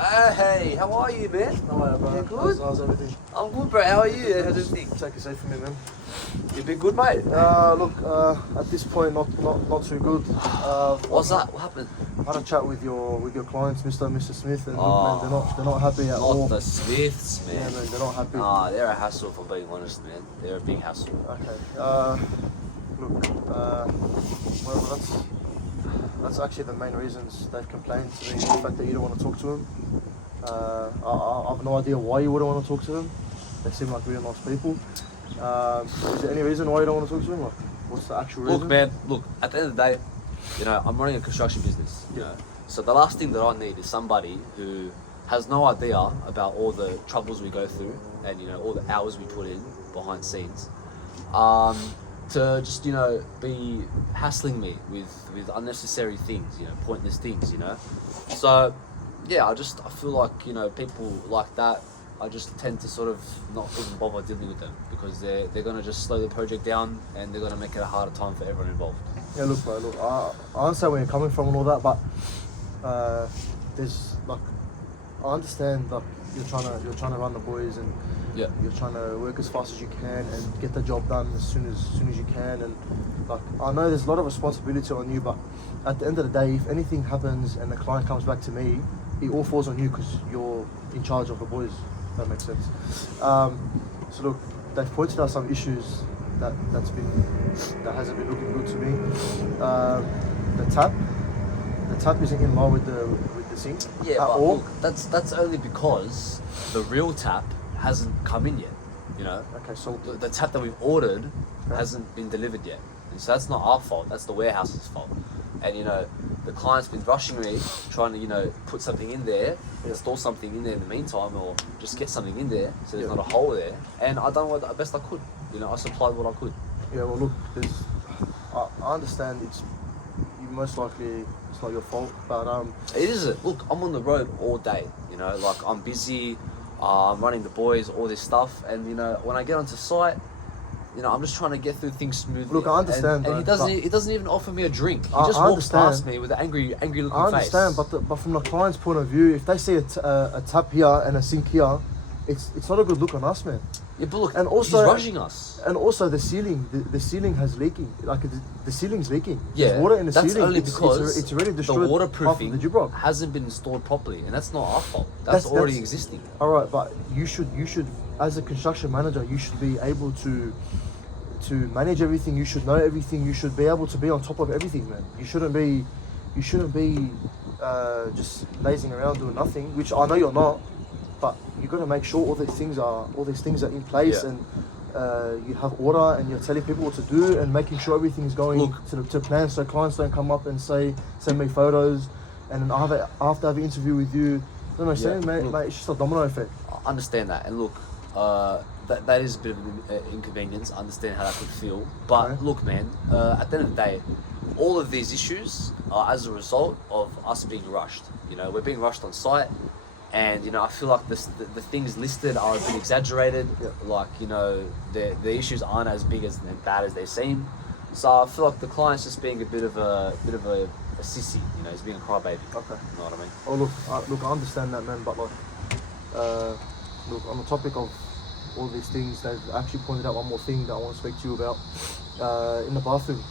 Hey, how are you, man? How are you, bro? You good? How's everything? I'm good, bro. How are you? How's everything? Take it safe from me, man. You been good, mate? Look, at this point, not too good. What's that? What happened? I had a chat with your clients, Mr. and Mrs. Smith, and Oh. look, man, they're not happy at all. Not the Smiths, man. Yeah, man, they're not happy. Nah, they're a hassle, for being honest, man. They're a big hassle. Okay. Look, well, that's actually the main reasons they've complained to me. The fact that you don't want to talk to them. I have no idea why you wouldn't want to talk to them. They seem like really nice people. Is there any reason why you don't want to talk to them? Like, what's the actual reason? Look, man, at the end of the day, I'm running a construction business, So the last thing that I need is somebody who has no idea about all the troubles we go through and, all the hours we put in behind scenes. To just, be hassling me with unnecessary things, pointless things, So, yeah, I feel like, people like that, I just tend to sort of not even bother dealing with them because they're going to just slow the project down and they're going to make it a harder time for everyone involved. Yeah, look, bro, I understand where you're coming from and all that, but there's like, I understand like you're trying to run the boys and you're trying to work as fast as you can and get the job done as soon as you can, and like I know there's a lot of responsibility on you, but at the end of the day, if anything happens and the client comes back to me, it all falls on you because you're in charge of the boys. If that makes sense. So look, they've pointed out some issues that hasn't been looking good to me. The tap isn't in line with the sink Yeah, at but all. look, that's only because the real tap hasn't come in yet. Okay, so The tap that we've ordered hasn't been delivered yet, and so that's not our fault. That's the warehouse's fault. And the client's been rushing me, trying to put something in there, install something in there in the meantime, or just get something in there so there's not a hole there. And I done what the best I could. I supplied what I could. Yeah, well, look, I understand most likely it's not your fault, but It isn't. Look, I'm on the road all day. Like I'm busy. I'm running the boys, all this stuff, and when I get onto site, I'm just trying to get through things smoothly. Look, I understand, and he doesn't even offer me a drink. He just I walks understand. past me with an angry looking face. I understand, but from the client's point of view, if they see a tap here and a sink here, it's not a good look on us, man. Yeah, but look, and also he's rushing us. And also the ceiling has leaking. Like the ceiling's leaking. Yeah, there's water in the that's ceiling. only because it's already destroyed the half waterproofing of the Jibrock. hasn't been installed properly, and that's not our fault. That's already existing. All right, but you should as a construction manager, you should be able to manage everything. You should know everything. You should be able to be on top of everything, man. You shouldn't be just lazing around doing nothing, which I know you're not. But you got to make sure all these things are in place, and you have order, and you're telling people what to do, and making sure everything is going to plan, so clients don't come up and send me photos, and then I have to have an interview with you. You know what I'm saying, mate? It's just a domino effect. I understand that, and look, that is a bit of an inconvenience. I understand how that could feel, but look, man, at the end of the day, all of these issues are as a result of us being rushed. We're being rushed on site. And I feel like the things listed are a bit exaggerated. Like the issues aren't as big and bad as they seem. So I feel like the client's just being a bit of a sissy. He's being a crybaby. Okay. You know what I mean? Oh look, I understand that, man. But like, look, on the topic of all these things, they've actually pointed out one more thing that I want to speak to you about. In the bathroom,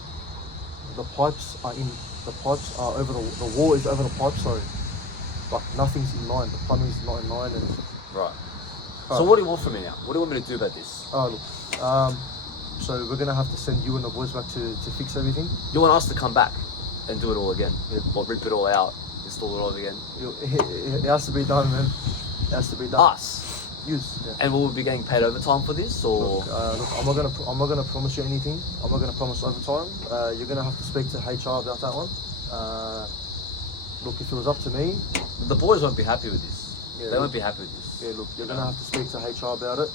the pipes are over the wall is over the pipe. Sorry. Like nothing's in line. The plumbing's not in line, and right. So what do you want from me now? What do you want me to do about this? Oh look, so we're gonna have to send you and the boys back to fix everything. You want us to come back and do it all again? Or rip it all out, install it all again? It has to be done, man. It has to be done. Us. Use. Yeah. And will we be getting paid overtime for this, or? Look, I'm not gonna promise you anything. I'm not gonna promise overtime. You're gonna have to speak to HR about that one. Look, if it was up to me, the boys won't be happy with this. Yeah, they won't be happy with this. Yeah, look, you're gonna have to speak to HR about it.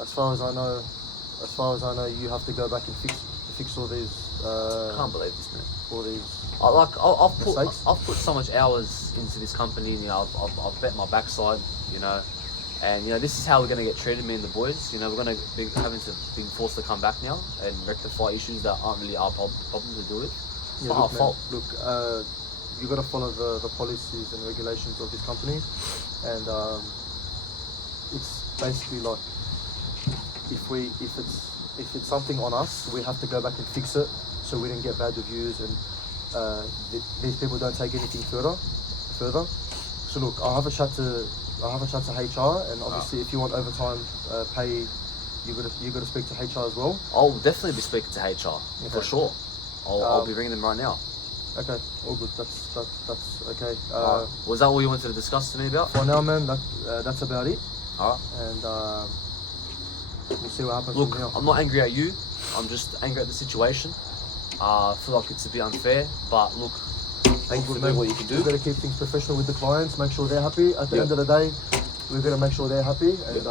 As far as I know, you have to go back and fix all these. I can't believe this, man. All these. I've put so much hours into this company. I've bet my backside. And this is how we're gonna get treated, me and the boys. We're gonna be being forced to come back now and rectify issues that aren't really our problem to do with. It's not our fault. Look, you got to follow the policies and regulations of this company, and it's basically like if it's something on us, we have to go back and fix it so we don't get bad reviews and these people don't take anything further. So look, I'll have a chat to HR, and obviously if you want overtime pay, you gotta speak to HR as well. I'll definitely be speaking to HR for Okay. sure. I'll be ringing them right now. Okay, all good. That's okay. Alright. Was that all you wanted to discuss to me about? For now, man, that's about it. Alright. And we'll see what happens. Look, from here. I'm not angry at you. I'm just angry at the situation. I feel like it's a bit unfair, but look, thank you for doing what you can do. We've got to keep things professional with the clients, make sure they're happy. At the end of the day, we've got to make sure they're happy, and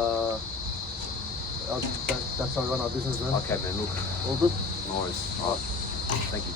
that's how we run our business, man. Okay, man. Look, All good. no worries. Alright. Thank you.